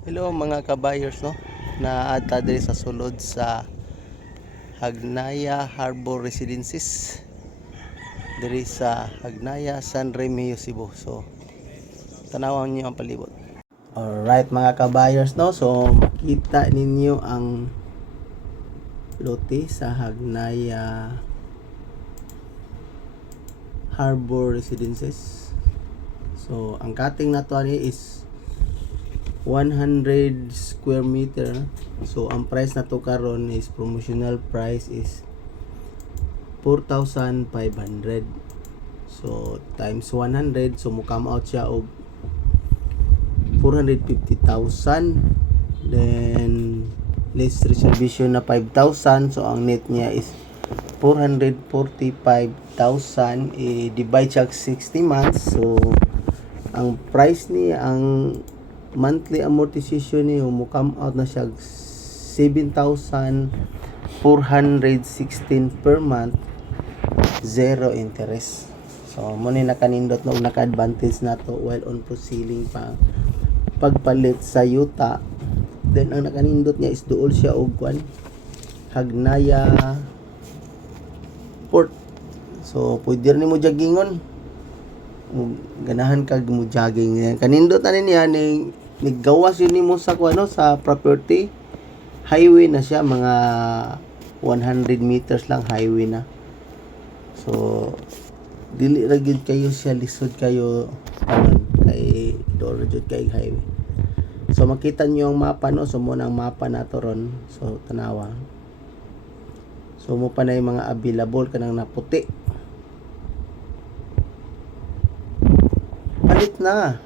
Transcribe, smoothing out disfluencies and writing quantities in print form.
Hello mga kabayers no, naadta diri sa sulod sa Hagnaya Harbor Residences diri sa Hagnaya, San Remigio, Cebu. So tanawan niyo ang palibot. Alright mga kabayers no, so makita ninyo ang lote sa Hagnaya Harbor Residences. So ang cutting na to is 100 square meter. So ang price na to karon is promotional price is 4,500. So times 100, so mo come out siya og 450,000. Then less reservation na 5,000, so ang net niya is 445,000. I-divide siya 60 months. So ang price niya, ang monthly amortization niyo mo come out na siya 7,416 per month, zero interest. So mo ni nakanindot no, naka-advantage na to while on proceeding pa pagpalit sa yuta. Then ang nakanindot niya is duol siya og kwan Hagnaya Port. So pwede rin mo joggingon, ganahan kag mo jogging. Kanindot na niya ni niggawas yun nimo sa kuano sa property. Highway na siya, mga 100 meters lang highway na. So dili ra gyud kayo siya, lisod kayo anon kay door jud kay highway. So makita niyo ang mapa no, so mo nang mapa nato ron. So tanawa, so mo pa na yung mga available kanang naputi. Palit na.